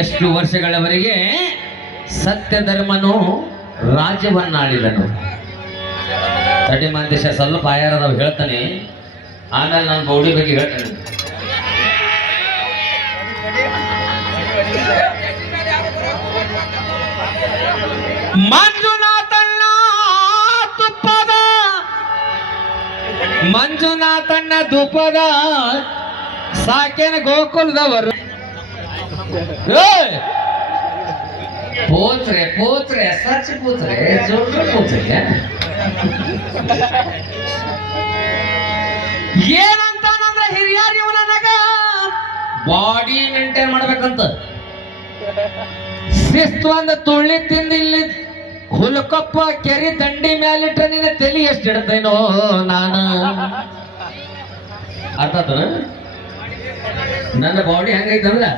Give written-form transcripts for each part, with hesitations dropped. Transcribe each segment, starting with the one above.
ಎಷ್ಟು ವರ್ಷಗಳವರೆಗೆ ಸತ್ಯ ಧರ್ಮನು ರಾಜ್ಯವನ್ನಾಳಿದನು. ತಡಿ ಮಾಂತೇಶ ಸ್ವಲ್ಪ ಆಯಾರದವ್ ಹೇಳ್ತಾನೆ, ಆಮೇಲೆ ನಾನು ಗೌಡಿ ಬಗ್ಗೆ ಹೇಳ್ತಾನೆ. ಮಂಜುನಾಥಣ್ಣ ತುಪ್ಪದ ಸಾಕೇನ ಗೋಕುಲದವರು ಪೋತ್ರೆ ಪೋತ್ರೆ ಸಚ್ ಪೂತ್ರೆ ಜೋಡ್ರ ಪೂತ್ರೆ ಏನಂತಾನಂದ್ರೆ ಹಿರಿಯರ್ ಇವ ನನಗ ಬಾಡಿ ಮೇಂಟೈನ್ ಮಾಡ್ಬೇಕಂತ ಶಿಸ್ತು ಅಂದ ತುಳ್ಳಿ ತಿಂದು ಇಲ್ಲಿ ಹುಲ್ಕೊಪ್ಪ ಕೆರಿ ದಂಡಿ ಮ್ಯಾಲಿಟ್ಟ ನಿನ್ನ ತಲೆ ಎಷ್ಟು ಇಡ್ತೇನೋ ನಾನು. ಅರ್ಥ ನನ್ನ ಬಾಡಿ ಹೆಂಗೈತಂದ್ರ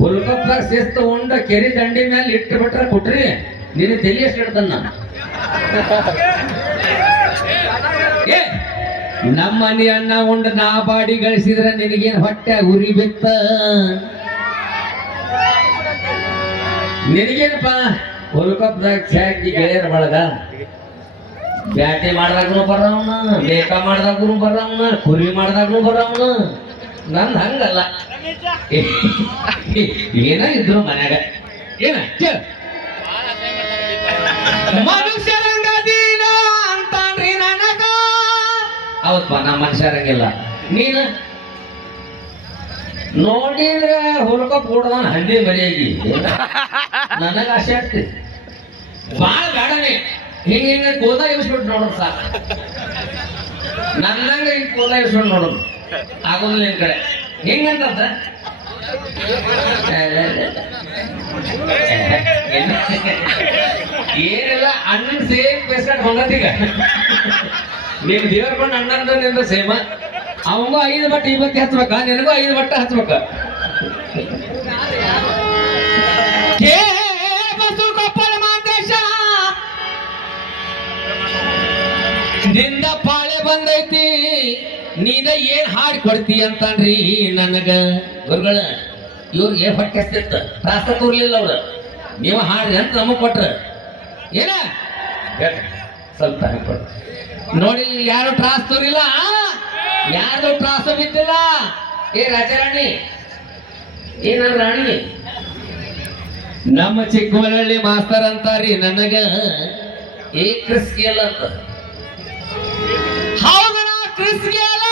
ಹುಲ್ಕೊಪ್ಪ ಶಿಸ್ತು ಉಂಡ ಕೆರಿ ದಂಡಿ ಮ್ಯಾಲ ಇಟ್ಟು ಬಿಟ್ರ ಕೊಟ್ರಿ ನಿನ್ನ ತಲೆ ಎಷ್ಟು ಇಡ್ತಾನ ನಾನು. ಏ ನಮ್ಮ ಮನೆ ಅನ್ನ ಉಂಡ ನಾ ಬಾಡಿ ಗಳಿಸಿದ್ರ ನಿನಗೇನ್ ಹೊಟ್ಟೆ ಉರಿ ಬಿತ್ತ? ನಿನಗೇನಪ್ಪ ಹುಲ್ಕೊಪ್ಪದಾಗ ಚಾಕಿ ಗೆಳೆಯರ ಬಳಗ ಬ್ಯಾಟಿ ಮಾಡ್ದಾಗೂ ಬರವನ, ಬೇಕಾ ಮಾಡ್ದಾಗೂ ಬರವನ, ಕುರಿ ಮಾಡ್ದಾಗೂ ಬರವನ. ನಂದು ಹಂಗಲ್ಲ, ಏನ ಇದ್ರು ಮನ್ಯಾಗ ಏನ ಮನುಷ್ಯರಂಗದೀನ ಅಂತಾನ್ರಿ ನನಗ. ಹೌದಪ್ಪ ನಾ ಮನುಷ್ಯರಂಗಿಲ್ಲ. ನೀನು ನೋಡಿದ್ರೆ ಹುಲ್ಕೊಪ್ಪ ಕೂಡದಾನ ಹಂದಿ ಮರಿಯಾಗಿ ನನಗ ಆಸೆ ಆಗ್ತಿ ಬಾಳ ಗಾಡನೆ ಹಿಂಗ ಹಿಂಗ ಕೋದ ಇಳಿಸ್ಬಿಟ್ಟು ನೋಡೋದು ಸಾಕು. ನನ್ನಂಗ ಹಿಂಗ ಕೋದ ಇಳಿಸ್ಬಿಟ್ಟು ನೋಡೋದು ಆಗೋದಿಲ್ಲ ನಿನ್ ಕಡೆ. ಹೆಂಗಂತ ಏನಿಲ್ಲ ಅಣ್ಣನ್ ಸೇಮ್ ಬೇಸ್ಕೊಂಡು ಹೊಂಗತ್ತೀಗ ನೀನ್ ದೇವ್ರಕೊಂಡು ಅಣ್ಣಂದ ನಿಂದ ಸೇಮ. ಅವಂಗೂ 5 ಬಟ್ಟೆ 20 ಹಚ್ಬೇಕ, ನಿನಗೂ 5 ಬಟ್ಟೆ ಹಚ್ಬೇಕ. ನಿಂದ ಪಾಳೆ ಬಂದೈತಿ, ನೀನ ಏನ್ ಹಾಡಿ ಕೊಡ್ತಿ ಅಂತನ್ರಿ ನನಗ. ಗುರುಗಳ ಇವ್ರಿಗೆ ಹೊಟ್ಟೆ ಹಸ್ತಿತ್ತ, ತ್ರಾಸ ತೋರ್ಲಿಲ್ಲ ಅವ್ರು. ನೀವು ಹಾಡ್ರಿ ಅಂತ ನಮಗ್ ಕೊಟ್ರ ಏನ ಸ್ವಲ್ಪ ನೋಡಿ. ಯಾರು ತ್ರಾಸ ತೋರಿಲ್ಲ, ಯಾರು ತ್ರಾಸ ಬಿದ್ದಿಲ್ಲ. ಏ ರಾಜಾರಾಣಿ ಏನ ರಾಣಿ, ನಮ್ಮ ಚಿಕ್ಕಮಳಳ್ಳಿ ಮಾಸ್ತರ್ ಅಂತಾರಿ ನನಗ ಏ ಕ್ರಿಸ್ಕೇಲ್ ಅಂತ. ಹೌದು ನಾ ಕ್ರಿಸ್ಕೇಲ.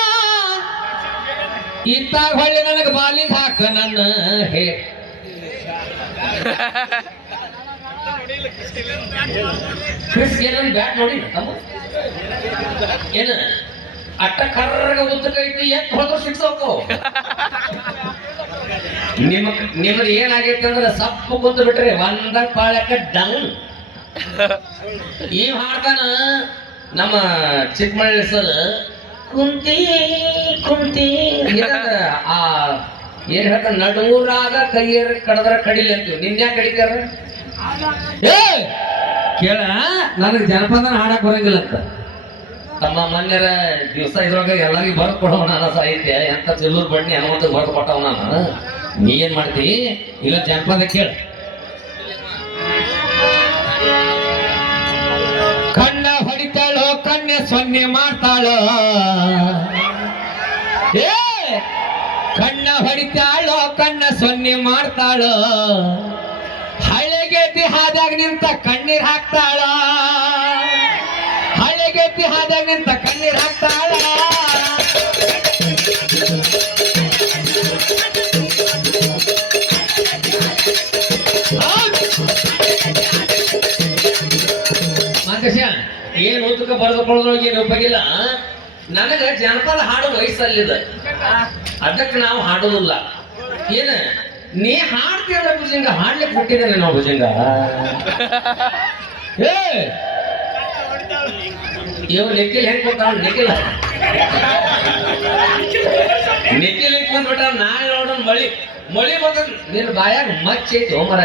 ಇತ್ತಾಗ ಹೊಳ್ಳಿ ನನಗ ಬಾಲಿಂಗ್ ಹಾಕ ನನ್ನ ಹೇ ಕ್ರಿಸ್ಕೇಲ್ ಬ್ಯಾಟ್ ನೋಡಿ ಏನ ಅಟ್ಟ ಕರ್ರಗ ಉದ್ದಕೈತಿ ಎತ್ ಹೋದ್ರು ಸಿಕ್ಸೋಕು. ನಿಮ್ಮದು ಏನಾಗೈತಿ ಅಂದ್ರೆ ಸಪ್ಪು ಕುಂತು ಬಿಟ್ರಿ ಒಂದ ಪಾಳಕ್ಕೆ ಡಂಗ್. ಈ ಹಾಡ್ತಾನ ನಮ್ಮ ಚಿಕ್ಕಮಳ್ಳಿ ಸರ್ ಕುಂತಿ ಕುಂತಿ ಆ ಏನ್ ಹೇಳ್ತಾನ, ನಡೂರಾಗ ಕೈಯರ್ ಕಡದ್ರ ಕಡಿಲಿ ಅಂತೀವಿ. ನಿನ್ಯಾ ಕಡಿತಾರ ಏ ಕೇಳ, ನನಗೆ ಜನಪದನ ಹಾಡಕ್ ಬರಂಗಿಲ್ಲ ಅಂತ. ತಮ್ಮ ಮನ್ಯರ ದಿವಸ ಇದ್ರೊಳಗ ಎಲ್ಲರಿಗೂ ಬರ್ದು ಕೊಡವ ನಾನು ಸಾಹಿತ್ಯ ಎಂತ ಚೆಲ್ಲೂರ್ ಬಣ್ಣಿ ಹನುಮಂತ ಬರ್ದು ಕೊಟ್ಟವ ನಾನು. ನೀ ಏನ್ ಮಾಡ್ತಿ ಇಲ್ಲ ಜನಪದ ಕೇಳ. ಕಣ್ಣ ಹೊಡಿತಾಳೋ ಕಣ್ಣೆ ಸೊನ್ನೆ ಮಾಡ್ತಾಳೋ, ಏ ಕಣ್ಣ ಹೊಡಿತಾಳೋ ಕಣ್ಣ ಸೊನ್ನೆ ಮಾಡ್ತಾಳೋ, ಹಳೆಗೆತಿ ಹಾದಾಗ ನಿಂತ ಕಣ್ಣೀರ್ ಹಾಕ್ತಾಳ, ಹಳೆಗೆತಿ ಹಾದಾಗ ನಿಂತ ಕಣ್ಣೀರ್ ಹಾಕ್ತಾಳ. ಏನ್ ಉದ್ದಕ ಬರೆದುಕೊಳ್ಳೋದ್ರೊಳಗೆ ಏನು ಉಪಯೋಗಿಲ್ಲ. ನನಗ ಜನಪದ ಹಾಡು ವಯಸ್ಸಲ್ಲಿದ, ಅದಕ್ಕೆ ನಾವು ಹಾಡೋದಿಲ್ಲ. ಏನ ನೀ ಹಾಡ್ತೀರ ಭುಜಂಗ, ಹಾಡ್ಲಿಕ್ಕೆ ಬಿಟ್ಟಿದ್ದೇನೆ ನಾವು ಭುಜಂಗ. ಏ ಇವ್ ನಿಖಿಲ್ ಹೆಂಗ್ ಕೊಟ್ಟ, ನಿಖಿಲ್ ನಿಖಿಲ್ ಹೆಂಗ್ ಬಂದ್ಬಿಟ್ಟ. ನಾಳೆ ನೋಡೋಣ ಮಳಿ ಮಳಿ ಬಂದ ನಿನ್ ಬಾಯಾಗ ಮಚ್ಚೈತಿ ಹೋಮರ.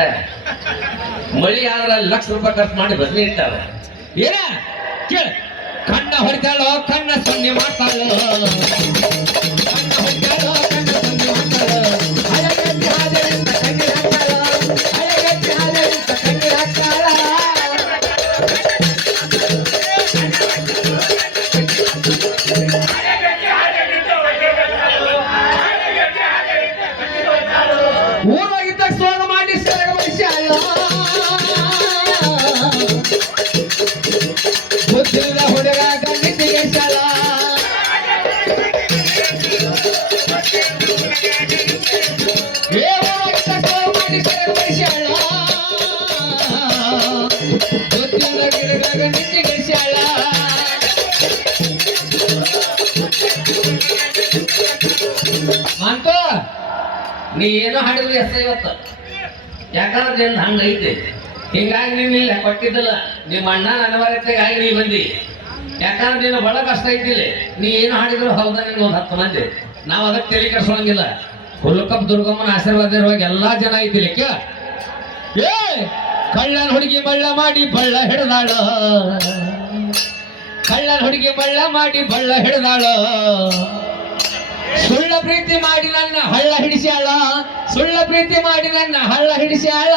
ಮಳಿ ಆದ್ರ ₹1,00,000 ಖರ್ಚು ಮಾಡಿ ಬದ್ನಿ ಇಟ್ಟಾರ. ಏನ ಕೇಳ, ಕಣ್ಣ ಹೊಡಿತಾಳೋ ಕಣ್ಣ ಸೊನ್ನೆ ಮಾಡ್ತಾಳೋ, ಕಣ್ಣ ಹೊಡಿತಾಳೋ ಕಣ್ಣ ಸೊನ್ನೆ ಮಾಡ್ತಾಳೋ, ಊರಾಗಿದ್ದ ಸ್ವಾಗ ಮಾಡಿ ಸೆರಗ ಮನುಷ್ಯಾಳ ಬುದ್ಧಿದ ಹುಡುಗ ಗಂಡಿಗೆ ಶಾಲ ಊರಾಗಿದ್ದ ಸ್ವಾಗ ಮಾಡಿ ಸೆರಗ ಮನುಷ್ಯಾಳ ಬುದ್ಧಿದ ಹುಡುಗ ಗಂಡಿಗೆ ಶಾಲ ಅಂತ ನೀ ಏನೋ ಹಾಡಿದ್ರು ಎಸ್ ಇವತ್ತ ಯಾಕಂದ್ರೆ ನಿನ್ನ ಹಂಗೈತಿ ಹಿಂಗಾಗಿ ನೀನ್ ಇಲ್ಲ ಕೊಟ್ಟಿದ್ದಲ್ಲ ನಿಮ್ಮ ಅಣ್ಣ ಅನಿವಾರ್ಯತೆಗಾಗಿ ನೀ ಬಂದಿ ಯಾಕಂದ್ರೆ ನೀನು ಬಹಳ ಕಷ್ಟ ಐತಿಲ್ಲ ನೀ ಏನು ಹಾಡಿದ್ರು ಹೌದಾ ನಿನ್ಗೆ ಒಂದು 10 ಮಂದಿ ನಾವು ಅದಕ್ಕೆ ತಲೆ ಕೆಡ್ಸೋಂಗಿಲ್ಲ ಹುಲ್ಲಕಪ್ಪ ದುರ್ಗಮ್ಮನ ಆಶೀರ್ವಾದ ಇರುವಾಗ ಎಲ್ಲಾ ಜನ ಐತಿಲ್ಲ ಕೇಳ ಏ ಕಳ್ಳನ ಹುಡುಗಿ ಬಳ್ಳ ಮಾಡಿ ಬಳ್ಳ ಹಿಡ್ದಾಳ ಕಳ್ಳನ ಹುಡುಗಿ ಬಳ್ಳ ಮಾಡಿ ಬಳ್ಳ ಹಿಡ್ದಾಳ ಸುಳ್ಳ ಪ್ರೀತಿ ಮಾಡಿ ನನ್ನ ಹಳ್ಳ ಹಿಡಿಸ್ಯಾಳ ಸುಳ್ಳ ಪ್ರೀತಿ ಮಾಡಿ ನನ್ನ ಹಳ್ಳ ಹಿಡಿಸ್ಯಾಳ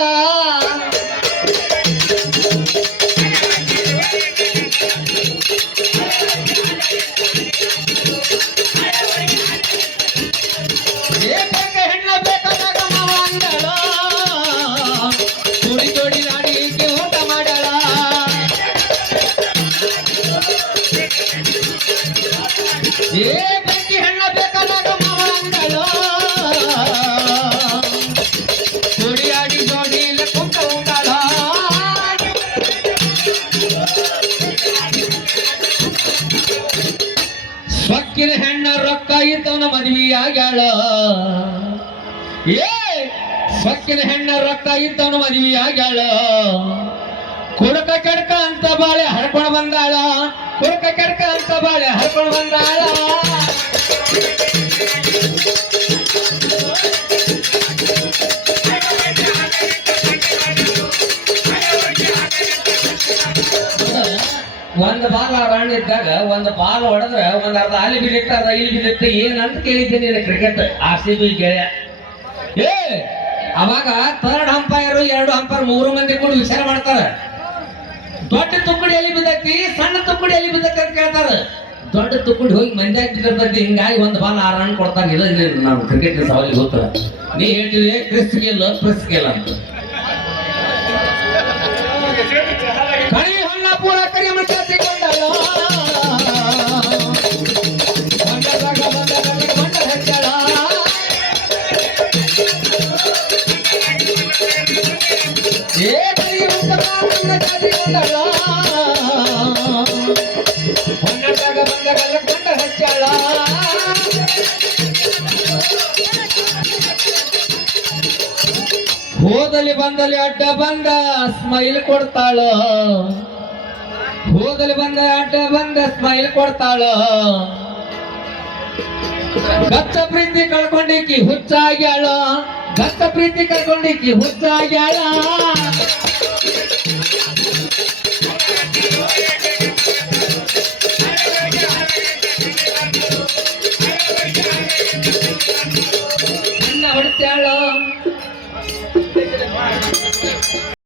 ಏಕ ಹೆಣ್ಣ ಬೇಕಾದಾಗ ಮಾವ ಅಂದಳ ಜೋಡಿ ಜೋಡಿ ನಾಡಿಗೆ ಊಟ ಮಾಡಳ ಬೆಂಕಿ ಹೆಣ್ಣ ಬೇಕಾದಾಗ ಮಾವ ಅಂದಳ ಜೋಡಿ ಆಡಿ ಜೋಡಿ ಕುಂತ ಉಂಡಾಳ ಸೊಕ್ಕಿನ ಹೆಣ್ಣ ರೊಕ್ಕ ಇದ್ದವನ ಮದುವೆಯಾಗ್ಯಾಳ ಏ ಸೊಕ್ಕಿನ ಹೆಣ್ಣ ರೊಕ್ಕ ಇದ್ದವನ ಮದುವೆಯಾಗ್ಯಾಳ ಕುಡಕ ಕೆಡಕ ಅಂತ ಬಾಳೆ ಹರ್ಕೊಂಡು ಬಂದಾಳ ಕುಡಕ ಕೆಡಕ ಅಂತ ಬಾಳೆ ಹರ್ಕೊಂಡು ಬಂದಾಳ ಒಂದು ಬಾಲ್ ರನ್ ಇದ್ದಾಗ ಒಂದು ಬಾಲ್ ಹೊಡೆದ್ರೆ ಒಂದ್ ಅರ್ಧ ಅಲ್ಲಿ ಬಿದ್ದಿತ್ತ ಅರ್ಧ ಇಲ್ಲಿ ಬಿದ್ದಿತ್ತ ಏನಂತ ಕೇಳಿದ್ದೀನಿ ಕ್ರಿಕೆಟ್ RCB ಗೆಳೆಯ ಏ ಅವಾಗ ಥರ್ಡ್ ಅಂಪೈರ್ 2 ಅಂಪೈರ್ 3 ಮಂದಿ ಕೂಡ ವಿಚಾರ ಮಾಡ್ತಾರ ದೊಡ್ಡ ತುಕ್ಕಡಿ ಎಲ್ಲಿ ಬಿದ್ದೈತಿ ಸಣ್ಣ ತುಕ್ಕಡಿ ಎಲ್ಲಿ ಬಿದ್ದೈತಿ ಅಂತ ಕೇಳ್ತಾರ ದೊಡ್ಡ ತುಕ್ಕಡಿ ಹೋಗಿ ಮಂದ್ಯಾಗ ಬಿದ್ದಿರ್ತೈತಿ ಹಿಂಗಾಗಿ ಒಂದು ಬಾಲ್ 6 ರನ್ ಕೊಡ್ತಾನೆ ಇಲ್ಲ ನಾವು ಕ್ರಿಕೆಟ್ ಸವಾಲಿಗೆ ಹೋಗ್ತಾರ ನೀ ಹೇಳ್ತಿದ್ದೆ ಕ್ರಿಸ್ ಗೆಲ್ಲ ಅಂತ ಕಡಿ ಹಣ್ಣ ಪೂರ ಕರಿ ಮಟ್ಟ ತಿಕೊಂಡಲ್ಲ ಬಂಡ ಹಚ್ಚಳ ಏ ಕರಿ ಉತ್ತಮ ತಿಕೊಂಡಲ್ಲ ಹೊನ್ನದಾಗ ಬಂದಗಲ್ಲ ಬಂಡ ಹಚ್ಚಳ ಹೋದಲ್ಲಿ ಬಂದಲ್ಲಿ ಅಡ್ಡ ಬಂದ ಸ್ಮೈಲ್ ಕೊಡ್ತಾಳ ಹೋದಲ್ಲಿ ಬಂದ ಅಡ್ಡ ಬಂದ ಸ್ಮೈಲ್ ಕೊಡ್ತಾಳ ಗತ್ತ ಪ್ರೀತಿ ಕಳ್ಕೊಂಡಿಕ್ಕಿ ಹುಚ್ಚಾಗ್ಯಾಳ ಗತ್ತ ಪ್ರೀತಿ ಕಳ್ಕೊಂಡಿಕ್ಕಿ ಹುಚ್ಚಾಗ್ಯಾಳ